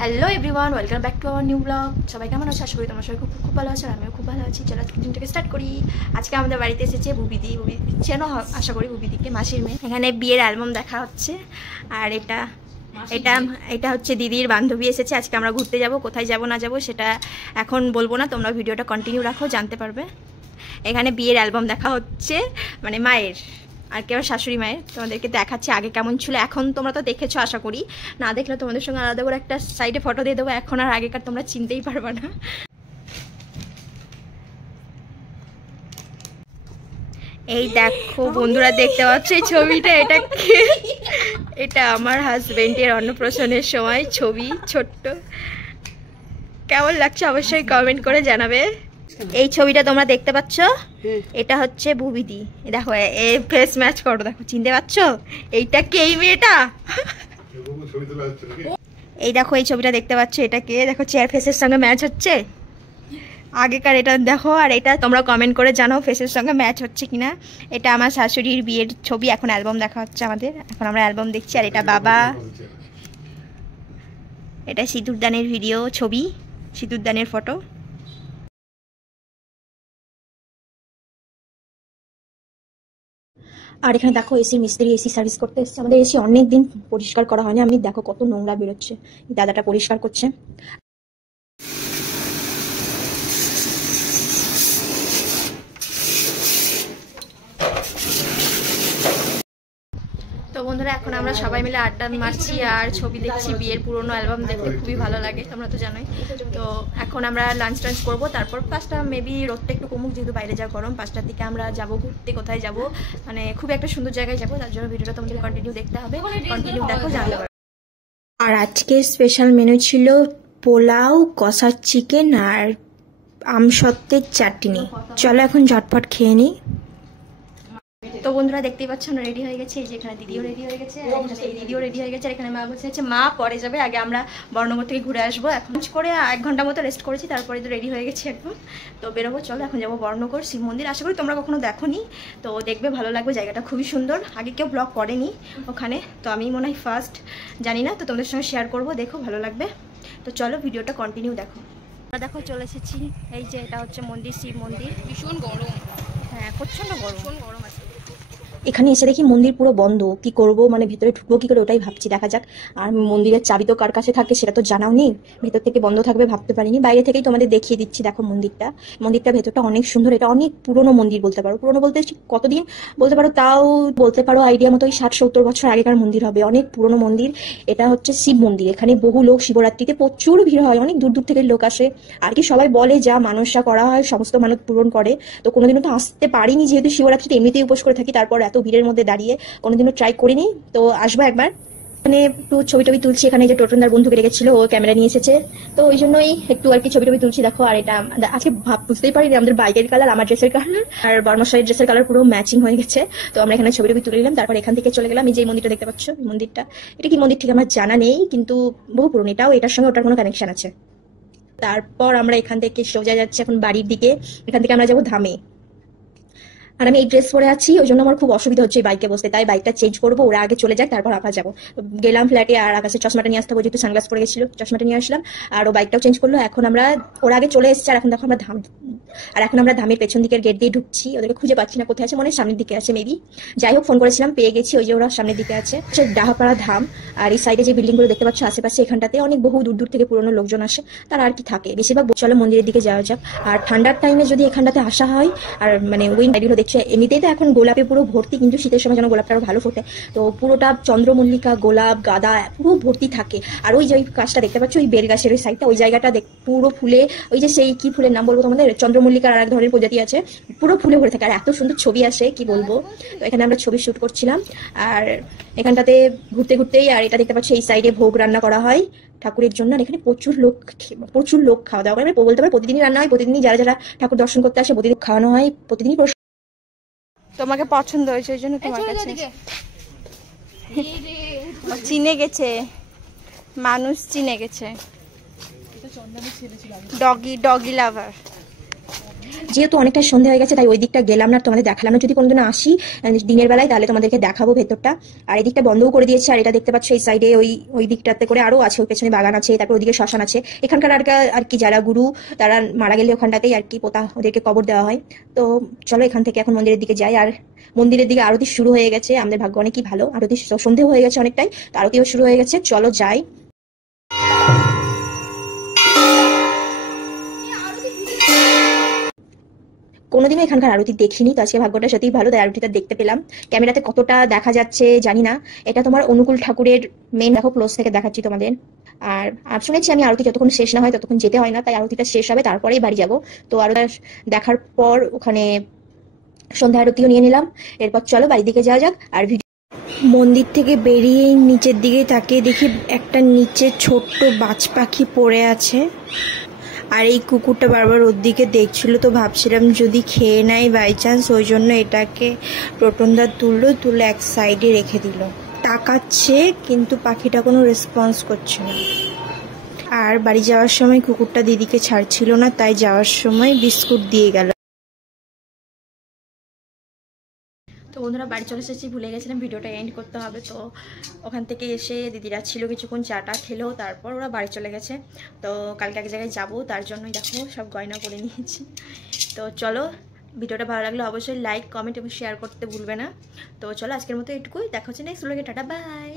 Hello everyone, welcome back to our new blog. সবাই কেমন আছে? আশা করি তোমার সবাই খুব খুব ভালো আছে, আর আমিও খুব ভালো আছি। চলো দিনটাকে স্টার্ট করি। আজকে আমাদের বাড়িতে এসেছে বুবিদি। চেনো আশা করি বুবিদিকে, মাসির মেয়ে। এখানে বিয়ের অ্যালবাম দেখা হচ্ছে, আর এটা এটা এটা হচ্ছে দিদির বান্ধবী এসেছে। আজকে আমরা ঘুরতে যাব, কোথায় যাব না যাব সেটা এখন বলবো না, তোমরা ভিডিওটা কন্টিনিউ রাখো, জানতে পারবে। এখানে বিয়ের অ্যালবাম দেখা হচ্ছে, মানে মায়ের আর কি, আমার শাশুড়ি মায়ের। তোমাদেরকে দেখাচ্ছে আগে কেমন ছিল, এখন তোমরা তো দেখেছো আশা করি। না দেখলে তোমাদের সঙ্গে আলাদা করে একটা সাইডে ফটো দিয়ে দেবো। এখন আর আগেকার তোমরা চিনতেই পারবে না। এই দেখো বন্ধুরা, দেখতে পাচ্ছ এই ছবিটা, এটা কে? এটা আমার হাজবেন্ডের অন্নপ্রাশনের সময় ছবি, ছোট্ট। কেমন লাগছে অবশ্যই কমেন্ট করে জানাবে। এই ছবিটা তোমরা দেখতে পাচ্ছ, এটা হচ্ছে বুবিদি। দেখো এই ফেস ম্যাচ করো, দেখো চিনতে পারছো এইটা কে? এই মেয়েটা। এই দেখো এই ছবিটা দেখতে পাচ্ছ, এটা কে? দেখো চেয়ার ফেসের সঙ্গে ম্যাচ হচ্ছে আগেকার। এটা দেখো, আর এটা তোমরা কমেন্ট করে জানাও ফেসের সঙ্গে ম্যাচ হচ্ছে কিনা। এটা আমার শাশুড়ির বিয়ের ছবি, এখন অ্যালবাম দেখা হচ্ছে আমাদের, এখন আমরা অ্যালবাম দেখছি। আর এটা বাবা, এটা সিঁদুরদানের ভিডিও ছবি, সিঁদুরদানের ফটো। আর এখানে দেখো এসি মিস্ত্রি এসি সার্ভিস করতে এসেছে। আমাদের এসি অনেক দিন পরিষ্কার করা হয়নি, আমি দেখো কত নোংরা বেরোচ্ছে। দাদাটা পরিষ্কার করছে। তো বন্ধুরা, এখন আমরা সবাই মিলে আড্ডা মারছি আর ছবি দেখছি। বিয়ের পুরোনো অ্যালবাম দেখতে খুবই ভালো লাগে, তোমরা তো জানোই। তো এখন আমরা লাঞ্চ টাঞ্চ করবো, তারপর 5টা মেবি, রোদটা একটু কমুক যেহেতু বাইরে যা গরম। 5টার দিকে আমরা যাবো ঘুরতে। কোথায় যাব? মানে খুব একটা সুন্দর জায়গায় যাবো, তার জন্য ভিডিওটা তোমাদের কন্টিনিউ দেখতে হবে। কন্টিনিউ দেখো, জানতে পারবে। আর আজকের স্পেশাল মেনু ছিল পোলাও, কষা চিকেন আর আমসত্ত্বের চাটনি। চলো এখন ঝটপট খেয়ে নিই। তো বন্ধুরা দেখতেই পাচ্ছ, আমরা রেডি হয়ে গেছে। এই যে এখানে দিদিও রেডি হয়ে গেছে, এই দিদিও রেডি হয়ে গেছে। আর এখানে মা বসে আছে, মা পরে যাবে, আগে আমরা বর্ণগর থেকে ঘুরে আসবো। এখন করে 1 ঘন্টা মতো রেস্ট করেছি, তারপরে তো রেডি হয়ে গেছি একদম। তো বেরোবো, চলো এখন যাবো বর্ণগর শিব মন্দির। আশা করি তোমরা কখনো দেখোনি, তো দেখবে, ভালো লাগবে। জায়গাটা খুবই সুন্দর, আগে কেউ ব্লগ করেনি ওখানে, তো আমি মনে হয় ফার্স্ট, জানি না, তো তোমাদের সঙ্গে শেয়ার করবো, দেখো ভালো লাগবে। তো চলো ভিডিওটা কন্টিনিউ দেখো। আমরা দেখো চলে এসেছি, এই যে এটা হচ্ছে মন্দির, শিব মন্দির। ভীষণ গরম, হ্যাঁ প্রচন্ড গরম আছে। এখানে এসে দেখি মন্দির পুরো বন্ধ। কি করব, মানে ভেতরে ঢুকবো কি করে ওটাই ভাবছি, দেখা যাক। আর মন্দিরের চাবি তো কার কাছে থাকে সেটা তো জানাও নেই, ভেতর থেকে বন্ধ থাকবে ভাবতে পারিনি। বাইরে থেকেই তোমাদের দেখিয়ে দিচ্ছি, দেখো মন্দিরটা ভেতরটা অনেক সুন্দর। এটা অনেক পুরনো মন্দির বলতে পারো, পুরনো বলতে কতদিন বলতে পারো, তাও বলতে পারো আইডিয়া মতো 60-70 বছর আগেকার মন্দির হবে। অনেক পুরনো মন্দির। এটা হচ্ছে শিব মন্দির। এখানে বহু লোক শিবরাত্রিতে প্রচুর ভিড় হয়, অনেক দূর দূর থেকে লোক আসে। আর কি সবাই বলে যা মানসা করা হয় সমস্ত মানত পূরণ করে। তো কোনোদিনও তো আসতে পারিনি, যেহেতু শিবরাত্রিতে এমনিতেই উপোস করে থাকি, তারপর এত ভিড়ের মধ্যে দাঁড়িয়ে কোনোদিনও ট্রাই করিনি। তো আসবো একবার। মানে একটু ছবি টবি তুলছি। এখানে যে টোটনদার বন্ধুকে রেখেছিল, ও ক্যামেরা নিয়ে এসেছে, তো ওই জন্যই একটু আর কি ছবি টবি তুলছি। দেখো, আর এটা আজকে বুঝতেই পারি আমাদের বাইকের কালার, আমার ড্রেসের কালার আর বর্মশাইয়ের ড্রেসের কালার পুরো ম্যাচিং হয়ে গেছে। তো আমরা এখানে ছবি টবি তুলে নিলাম, তারপর এখান থেকে চলে গেলাম। এই যে মন্দিরটা দেখতে পাচ্ছ, মন্দিরটা এটা কি মন্দির ঠিক আমার জানা নেই, কিন্তু বহু পুরনো। এটাও এটার সঙ্গে ওটার কোনো কানেকশন আছে। তারপর আমরা এখান থেকে সোজা যাচ্ছি এখন বাড়ির দিকে। এখান থেকে আমরা যাবো ধামে। আর আমি এই ড্রেস পরে আছি, ওই জন্য আমার খুব অসুবিধা হচ্ছে বাইকে বসতে, তাই বাইকটা চেঞ্জ করবো। ওরা আগে চলে যাক, তারপর আবার যাবো। গেলাম ফ্ল্যাটে, আর আকাশের চশমাটা নিয়ে আসতে হবে, যেহেতু সানগ্লাস পরে গেছিল, চশমাটা নিয়ে আসলাম। আর ও বাইকটাও চেঞ্জ করলো। এখন আমরা, ওরা আগে চলে এসেছে, আর এখন দেখো আমরা ধামের পেছন দিকের গেট দিয়ে ঢুকছি। ওদেরকে খুঁজে পাচ্ছি না, কোথায় আছে, মনে সামনের দিকে আছে মেবি। যাই হোক, ফোন করেছিলাম, পেয়ে গেছি, ওই যে ওরা সামনের দিকে আছে। ডাহাপাড়া ধাম। আর এই সাইডে যে বিল্ডিং গুলো দেখতে পাচ্ছ আশেপাশে, এখানটাতে অনেক বহু দূর দূর থেকে পুরোনো লোকজন আসে, তারা আর কি থাকে বেশিরভাগ। চলো মন্দিরের দিকে যাওয়া যাক। আর ঠান্ডার টাইমে যদি এখানটাতে আসা হয়, আর মানে উইন্ড লাইটগুলো দেখছো, এমনিতেই তো এখন গোলাপে পুরো ভর্তি, কিন্তু শীতের সময় যেন গোলাপটা আরো ভালো ফোটে। তো পুরোটা চন্দ্রমল্লিকা, গোলাপ, গাঁদা পুরো ভর্তি থাকে। আর ওই যে ওই গাছটা দেখতে পাচ্ছ, ওই বেল গাছের ওই সাইডটা, ওই জায়গাটা পুরো ফুলে, ওই যে সেই কি ফুলের নাম বলবো তোমাদের, চন্দ্রমল্লিকার আর এক ধরনের প্রজাতি আছে, পুরো ফুলে ভরে থাকে। আর এত সুন্দর ছবি আসে কি বলবো। তো এখানে আমরা ছবি শুট করছিলাম। আর এখানটাতে ঘুরতে ঘুরতেই, আর এটা দেখতে পাচ্ছ এই সাইডে ভোগ রান্না করা হয় ঠাকুরের জন্য। আর এখানে প্রচুর লোক খাওয়া দাওয়া করে, বলতে পারে প্রতিদিনই রান্না হয়, প্রতিদিনই যারা যারা ঠাকুর দর্শন করতে আসে প্রতিদিন খাওয়ানো হয়, প্রতিদিনই। তোমাকে পছন্দ হয়েছে, ওই জন্য তোমার কাছে চিনে গেছে, মানুষ চিনে গেছে। ডগি লাভার। যেহেতু অনেকটা সন্ধে হয়ে গেছে তাই ওই দিকটা গেলাম না, তোমাদের দেখালাম না। যদি কোনোদিন আসি দিনের বেলায় তাহলে তোমাদেরকে দেখাবো ভেতরটা। আর এই দিকটা বন্ধও করে দিয়েছে। আর এটা দেখতে পাচ্ছ এই সাইডে ওই দিকটাতে করে আরো আছে, ওই পেছনে বাগান আছে, তারপর ওইদিকে শ্মশান আছে। এখানকার আর কি যারা গুরু তারা মারা গেলে ওখানটাতেই আর কি পোতা, ওদেরকে কবর দেওয়া হয়। তো চলো এখান থেকে এখন মন্দিরের দিকে যাই। আর মন্দিরের দিকে আরতি শুরু হয়ে গেছে, আমাদের ভাগ্য অনেকই ভালো, আরতি সন্ধে হয়ে গেছে অনেকটাই, তো আরতিও শুরু হয়ে গেছে, চলো যাই। কোনোদিনও এখানকার আরতি দেখিনি, তো আজকে ভাগ্যটা সত্যিই ভালো, তাই আরতিটা দেখতে পেলাম। ক্যামেরাতে কতটা দেখা যাচ্ছে জানি না। এটা তোমার অনুকূল ঠাকুরের মেন, দেখো ক্লোজ থেকে দেখাচ্ছি তোমাদের। আর শুনেছি আমি আরতি যতক্ষণ শেষ না হয় ততক্ষণ যেতে হয় না, তাই আরতিটা শেষ হবে তারপরেই বাড়ি যাব। তো আরতিটা দেখার পর ওখানে সন্ধ্যা আরতিও নিয়ে নিলাম। এরপর চলো বাড়ির দিকে যাওয়া যাক। আর মন্দির থেকে বেরিয়ে নিচের দিকে তাকিয়ে দেখি একটা নিচে ছোট্ট বাজ পাখি পড়ে আছে। আর এই কুকুরটা বারবার ওর দিকে দেখছিল, তো ভাবছিলাম যদি খেয়ে নেয় বাই চান্স, ওই জন্য এটাকে টোটনদা তুলে এক সাইডে রেখে দিল। তাকাচ্ছে কিন্তু পাখিটা কোনো রেসপন্স করছে না। আর বাড়ি যাওয়ার সময় কুকুরটা দিদিকে ছাড়ছিল না, তাই যাওয়ার সময় বিস্কুট দিয়ে গেল। তো বন্ধুরা বাড়ি চলে এসেছি, ভুলে গেছিলাম ভিডিওটা এন্ড করতে হবে। তো ওখান থেকে এসে দিদিরা ছিল কিছুক্ষণ, চাটা খেলো, তারপর ওরা বাড়ি চলে গেছে। তো কালকে এক জায়গায় যাবো, তার জন্যই দেখো সব গয়না করে নিয়েছি। তো চলো, ভিডিওটা ভালো লাগলে অবশ্যই লাইক, কমেন্ট এবং শেয়ার করতে ভুলবে না। তো চলো আজকের মতো এটুকুই, দেখা হচ্ছে নেক্সট ব্লগে, টাটা বাই।